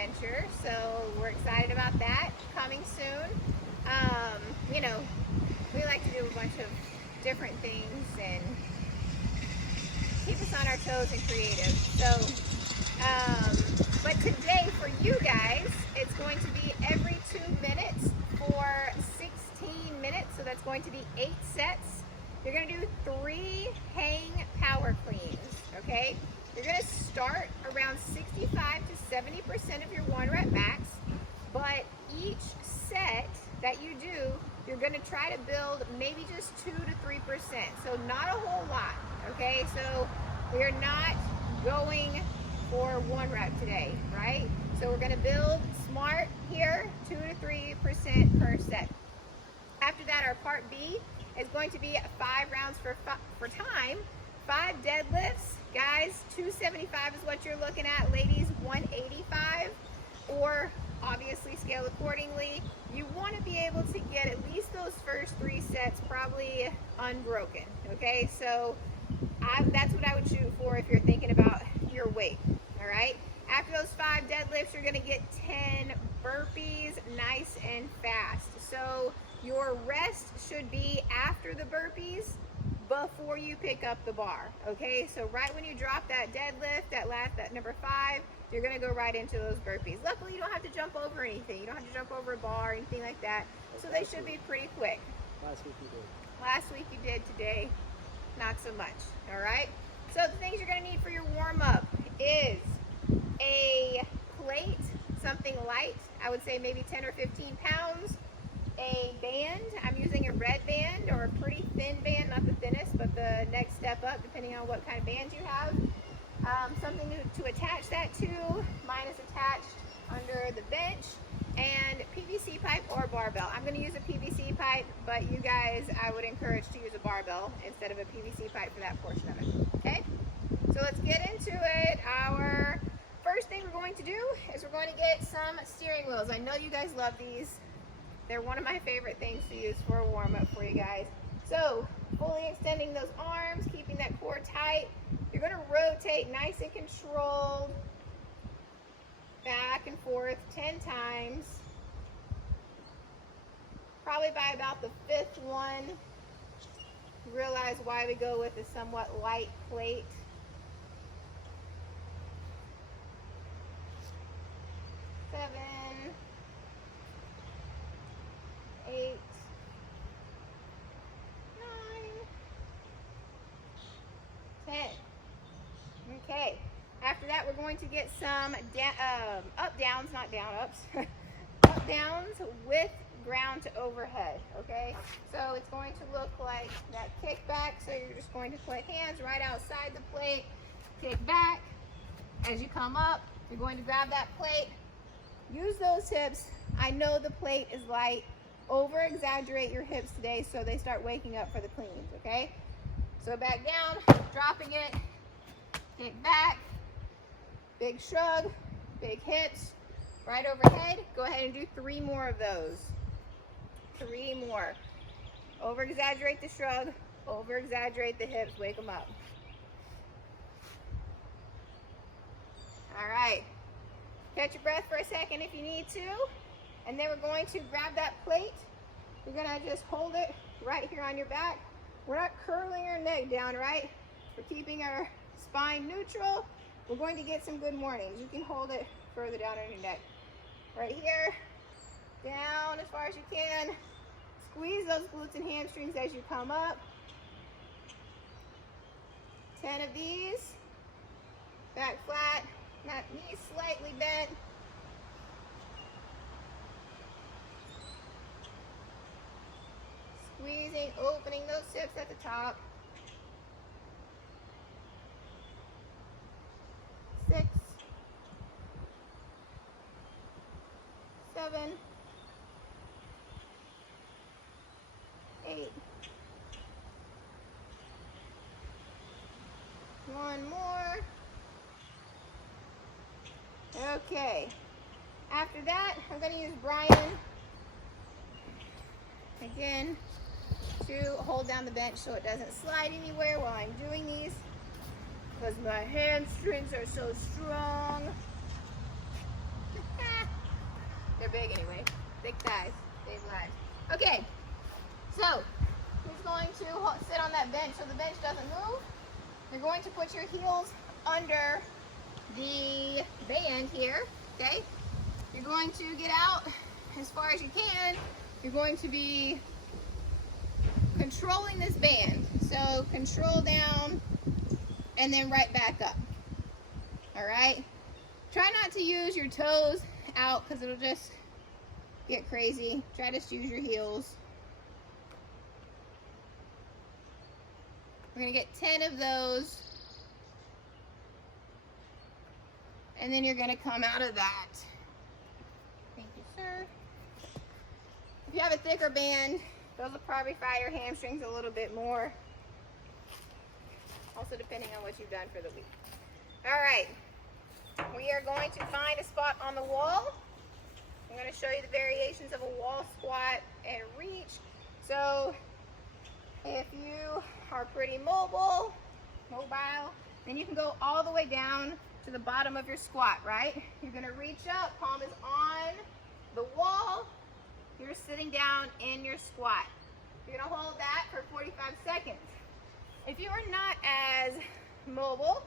adventure. So we're excited about that coming soon. You know, we like to do a bunch of different things and keep us on our toes and creative. So, but today for you guys, it's going to be every 2 minutes for 16 minutes. So that's going to be 8 sets. You're going to do 3 hang power cleans, okay? You're going to start around 65 to 70% of your 1 rep max, but each set that you do, you're going to try to build maybe just 2 to 3%, so not a whole lot, okay? So we are not going for 1 rep today, right? So we're going to build smart here, 2 to 3% per set. After that, our part B is going to be 5 rounds for time, 5 deadlifts. Guys, 275 is what you're looking at. Ladies, 185, or obviously scale accordingly. You want to be able to get at least those first 3 sets probably unbroken, okay? So that's what I would shoot for if you're thinking about your weight, all right? After those 5 deadlifts, you're going to get 10 burpees, nice and fast. So your rest should be after the burpees, before you pick up the bar, okay? So right when you drop that deadlift, that number 5, you're gonna go right into those burpees. Luckily, you don't have to jump over anything. You don't have to jump over a bar or anything like that. So they should be pretty quick. Last week you did. Last week you did, today, not so much, all right? So the things you're gonna need for your warm-up is a plate, something light, I would say maybe 10 or 15 pounds, a band. I'm using a red band or a pretty thin band, not the thinnest, but the next step up depending on what kind of bands you have. Something to attach that to. Mine is attached under the bench, and PVC pipe or barbell. I'm going to use a PVC pipe, but you guys, I would encourage to use a barbell instead of a PVC pipe for that portion of it. Okay, so let's get into it. Our first thing we're going to do is we're going to get some steering wheels. I know you guys love these. They're one of my favorite things to use for a warm-up for you guys. So, fully extending those arms, keeping that core tight. You're going to rotate nice and controlled, back and forth 10 times. Probably by about the 5th one, realize why we go with a somewhat light plate. 7, 8, 9. Okay, after that we're going to get some up downs, not down ups, up downs with ground to overhead, okay? So it's going to look like that kickback, so you're just going to put hands right outside the plate, kick back. As you come up, you're going to grab that plate, use those hips. I know the plate is light, over exaggerate your hips today so they start waking up for the cleans, okay? So back down, dropping it, kick back, big shrug, big hips, right overhead. Go ahead and do 3 more of those. 3 more. Over exaggerate the shrug, over exaggerate the hips, wake them up. All right, catch your breath for a second if you need to. And then we're going to grab that plate. You're gonna just hold it right here on your back. We're not curling our neck down, right? We're keeping our spine neutral. We're going to get some good mornings. You can hold it further down on your neck. Right here, down as far as you can. Squeeze those glutes and hamstrings as you come up. 10 of these. Back flat, not knees slightly bent. Squeezing, opening those hips at the top. 6, 7, 8. 1 more. Okay. After that, I'm going to use Brian again to hold down the bench so it doesn't slide anywhere while I'm doing these, because my hamstrings are so strong. big anyway. Thick thighs, save lives. Okay, so who's going to sit on that bench so the bench doesn't move? You're going to put your heels under the band here, okay? You're going to get out as far as you can. You're going to be controlling this band. So control down and then right back up. All right? Try not to use your toes out because it'll just get crazy. Try to just use your heels. We're gonna get 10 of those. And then you're gonna come out of that. Thank you, sir. If you have a thicker band, those will probably fry your hamstrings a little bit more. Also depending on what you've done for the week. All right, we are going to find a spot on the wall. I'm gonna show you the variations of a wall squat and reach. So if you are pretty mobile, then you can go all the way down to the bottom of your squat, right? You're gonna reach up, palm is on the wall. You're sitting down in your squat. You're gonna hold that for 45 seconds. If you are not as mobile,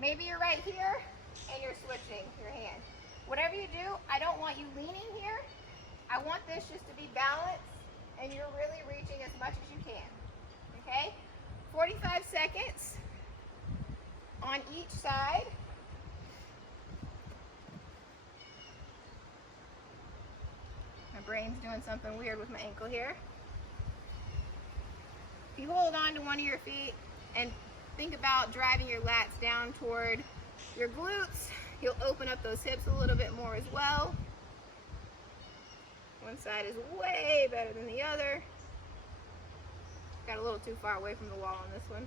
maybe you're right here and you're switching your hand. Whatever you do, I don't want you leaning here. I want this just to be balanced and you're really reaching as much as you can, okay? 45 seconds on each side. My brain's doing something weird with my ankle here. If you hold on to one of your feet and think about driving your lats down toward your glutes, you'll open up those hips a little bit more as well. One side is way better than the other. Got a little too far away from the wall on this one.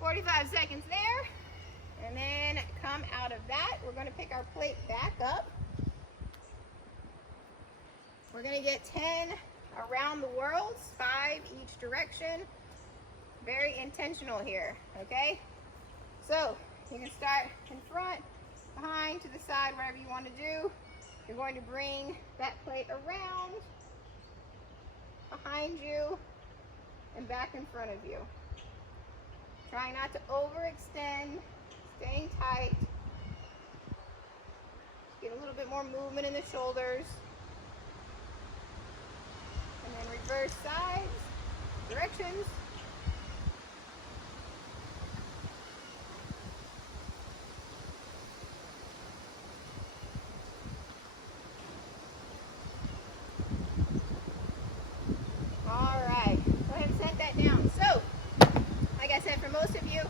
45 seconds there, and then come out of that. We're going to pick our plate back up. We're going to get 10 around the world, 5 each direction. Very intentional here, okay? So you can start in front, behind, to the side, whatever you want to do. You're going to bring that plate around, behind you, and back in front of you. Try not to overextend, staying tight. Get a little bit more movement in the shoulders. And then reverse sides, directions. All right, go ahead and set that down. So, like I said, for most of you,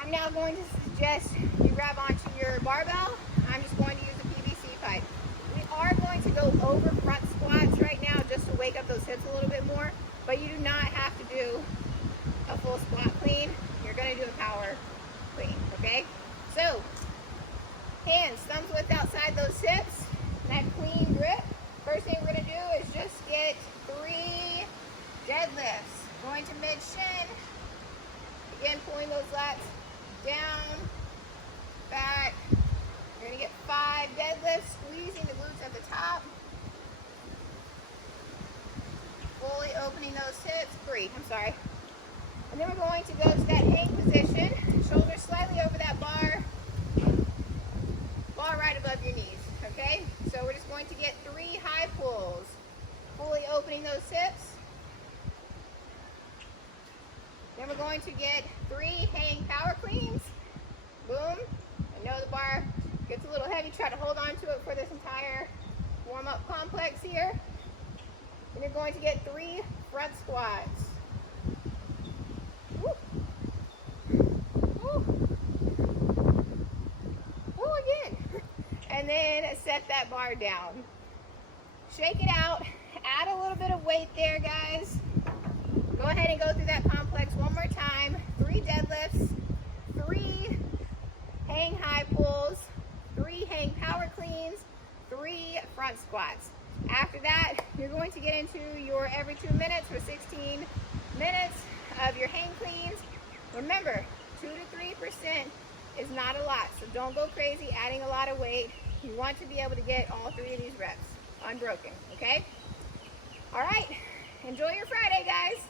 I'm now going to suggest you grab onto your barbell. I'm just going to use a PVC pipe. We are going to go over front squats right now just to wake up those hips a little bit more, but you do not have to do a full squat clean. You're going to do a power clean, okay? So, hands, thumbs width outside those hips, that clean grip. First thing we're going to do is just get 3 deadlifts. Going to mid-shin. Again, pulling those lats down, back. You're going to get 5 deadlifts, squeezing the glutes at the top. Fully opening those hips. 3, I'm sorry. And then we're going to go to that hang position. Shoulders slightly over that bar. Bar right above your knees, okay? So we're just going to get 3 high pulls. Fully opening those hips. Then we're going to get 3 hang power cleans. Boom. I know the bar gets a little heavy. Try to hold on to it for this entire warm-up complex here. And you're going to get 3 front squats. Woo. Woo. Woo again. And then set that bar down. Shake it out. Add a little bit of weight there, guys. Go ahead and go through that complex one more time. 3 deadlifts, 3 hang high pulls, 3 hang power cleans, 3 front squats. After that, you're going to get into your every 2 minutes for 16 minutes of your hang cleans. Remember, 2 to 3% is not a lot, so don't go crazy adding a lot of weight. You want to be able to get all 3 of these reps unbroken, okay? All right, enjoy your Friday, guys.